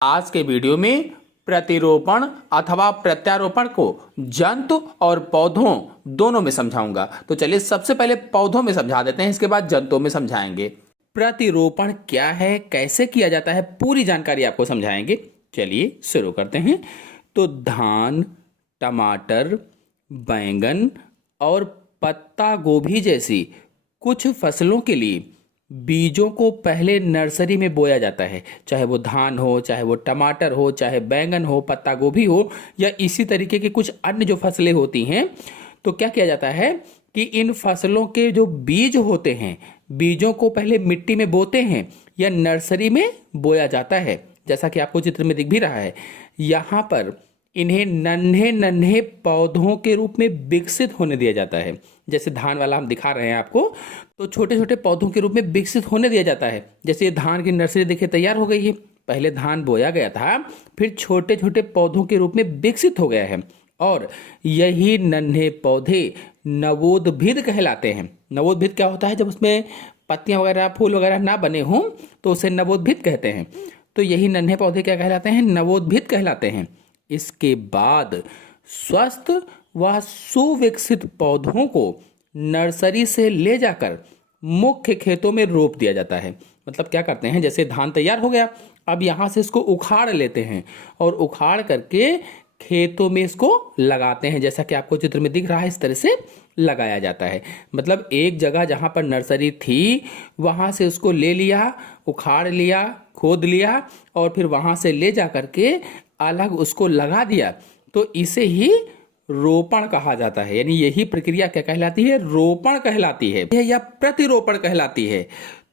आज के वीडियो में प्रतिरोपण अथवा प्रत्यारोपण को जंतु और पौधों दोनों में समझाऊंगा। तो चलिए सबसे पहले पौधों में समझा देते हैं, इसके बाद जंतुओं में समझाएंगे। प्रतिरोपण क्या है, कैसे किया जाता है, पूरी जानकारी आपको समझाएंगे। चलिए शुरू करते हैं। तो धान, टमाटर, बैंगन और पत्ता गोभी जैसी कुछ फसलों के लिए बीजों को पहले नर्सरी में बोया जाता है। चाहे वो धान हो, चाहे वो टमाटर हो, चाहे बैंगन हो, पत्ता गोभी हो, या इसी तरीके की कुछ अन्य जो फसलें होती हैं, तो क्या किया जाता है कि इन फसलों के जो बीज होते हैं, बीजों को पहले मिट्टी में बोते हैं या नर्सरी में बोया जाता है। जैसा कि आपको चित्र में दिख भी रहा है, यहाँ पर इन्हें नन्हे नन्हे पौधों के रूप में विकसित होने दिया जाता है। जैसे धान वाला हम दिखा रहे हैं आपको, तो छोटे छोटे पौधों के रूप में विकसित होने दिया जाता है। जैसे ये धान की नर्सरी देखिए तैयार हो गई है। पहले धान बोया गया था, फिर छोटे छोटे पौधों के रूप में विकसित हो गया है, और यही नन्हे पौधे नवोद्भिद कहलाते हैं। नवोद्भिद क्या होता है? जब उसमें पत्तियां वगैरह, फूल वगैरह ना बने हों तो उसे नवोद्भिद कहते हैं। तो यही नन्हे पौधे क्या कहलाते हैं? नवोद्भिद कहलाते हैं। इसके बाद स्वस्थ व सुविकसित पौधों को नर्सरी से ले जाकर मुख्य खेतों में रोप दिया जाता है। मतलब क्या करते हैं, जैसे धान तैयार हो गया, अब यहाँ से इसको उखाड़ लेते हैं और उखाड़ करके खेतों में इसको लगाते हैं। जैसा कि आपको चित्र में दिख रहा है, इस तरह से लगाया जाता है। मतलब एक जगह जहाँ पर नर्सरी थी, वहाँ से उसको ले लिया, उखाड़ लिया, खोद लिया, और फिर वहाँ से ले जा करके अलग उसको लगा दिया। तो इसे ही रोपण कहा जाता है। यानी यही प्रक्रिया क्या कहलाती है? रोपण कहलाती है या प्रतिरोपण कहलाती है।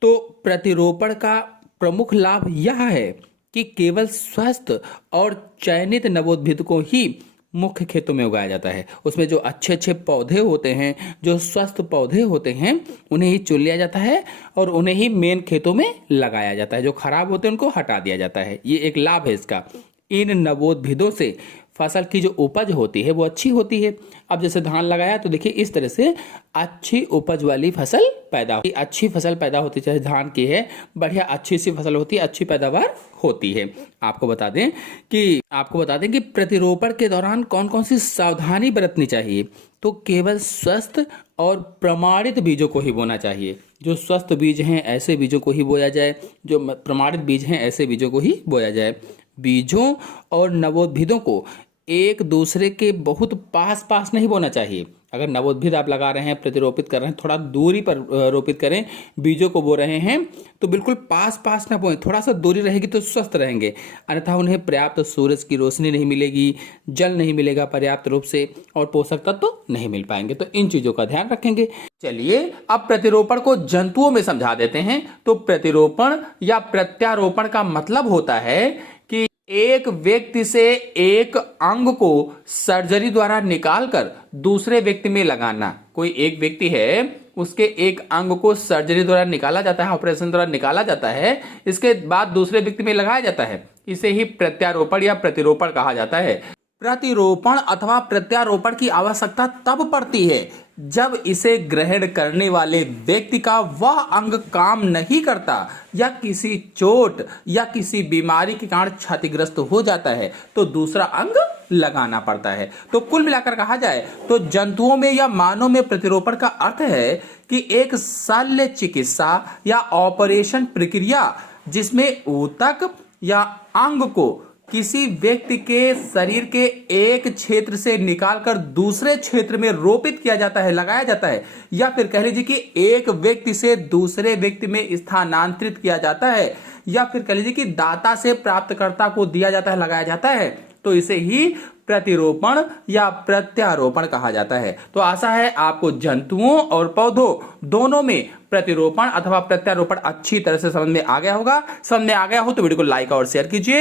तो प्रतिरोपण का प्रमुख लाभ यह है कि केवल स्वस्थ और चयनित नवोद्भिद को ही मुख्य खेतों में उगाया जाता है। उसमें जो अच्छे अच्छे पौधे होते हैं, जो स्वस्थ पौधे होते हैं, उन्हें ही चुन लिया जाता है और उन्हें ही मेन खेतों में लगाया जाता है। जो खराब होते हैं उनको हटा दिया जाता है। ये एक लाभ है इसका। इन नवोद्भिदों से फसल की जो उपज होती है वो अच्छी होती है। अब जैसे धान लगाया तो देखिए इस तरह से अच्छी उपज वाली फसल पैदा होती, अच्छी फसल पैदा होती, चाहे धान की है, बढ़िया अच्छी सी फसल होती है, अच्छी पैदावार होती है। आपको बता दें कि प्रतिरोपण के दौरान कौन कौन सी सावधानी बरतनी चाहिए। तो केवल स्वस्थ और प्रमाणित बीजों को ही बोना चाहिए। जो स्वस्थ बीज हैं ऐसे बीजों को ही बोया जाए, जो प्रमाणित बीज हैं ऐसे बीजों को ही बोया जाए। बीजों और नवोद्भिदों को एक दूसरे के बहुत पास पास नहीं बोना चाहिए। अगर नवोद्भिद आप लगा रहे हैं, प्रतिरोपित कर रहे हैं, थोड़ा दूरी पर रोपित करें। बीजों को बो रहे हैं तो बिल्कुल पास पास ना बोएं, थोड़ा सा दूरी रहेगी तो स्वस्थ रहेंगे। अन्यथा उन्हें पर्याप्त सूरज की रोशनी नहीं मिलेगी, जल नहीं मिलेगा पर्याप्त रूप से, और पोषक तत्व तो नहीं मिल पाएंगे। तो इन चीजों का ध्यान रखेंगे। चलिए अब प्रतिरोपण को जंतुओं में समझा देते हैं। तो प्रतिरोपण या प्रत्यारोपण का मतलब होता है कि एक व्यक्ति से एक अंग को सर्जरी द्वारा निकालकर दूसरे व्यक्ति में लगाना। कोई एक व्यक्ति है, उसके एक अंग को सर्जरी द्वारा निकाला जाता है, ऑपरेशन द्वारा निकाला जाता है, इसके बाद दूसरे व्यक्ति में लगाया जाता है। इसे ही प्रत्यारोपण या प्रतिरोपण कहा जाता है। प्रतिरोपण अथवा प्रत्यारोपण की आवश्यकता तब पड़ती है जब इसे ग्रहण करने वाले व्यक्ति का वह अंग काम नहीं करता या किसी चोट या किसी बीमारी के कारण क्षतिग्रस्त हो जाता है, तो दूसरा अंग लगाना पड़ता है। तो कुल मिलाकर कहा जाए तो जंतुओं में या मानव में प्रतिरोपण का अर्थ है कि एक शल्य चिकित्सा या ऑपरेशन प्रक्रिया जिसमें ऊतक या अंग को किसी व्यक्ति के शरीर के एक क्षेत्र से निकालकर दूसरे क्षेत्र में रोपित किया जाता है, लगाया जाता है, या फिर कह लीजिए कि एक व्यक्ति से दूसरे व्यक्ति में स्थानांतरित किया जाता है, या फिर कह लीजिए कि दाता से प्राप्तकर्ता को दिया जाता है, लगाया जाता है। तो इसे ही प्रतिरोपण या प्रत्यारोपण कहा जाता है। तो आशा है आपको जंतुओं और पौधों दोनों में प्रतिरोपण अथवा प्रत्यारोपण अच्छी तरह से समझ में आ गया होगा। समझ में आ गया हो तो वीडियो को लाइक और शेयर कीजिए।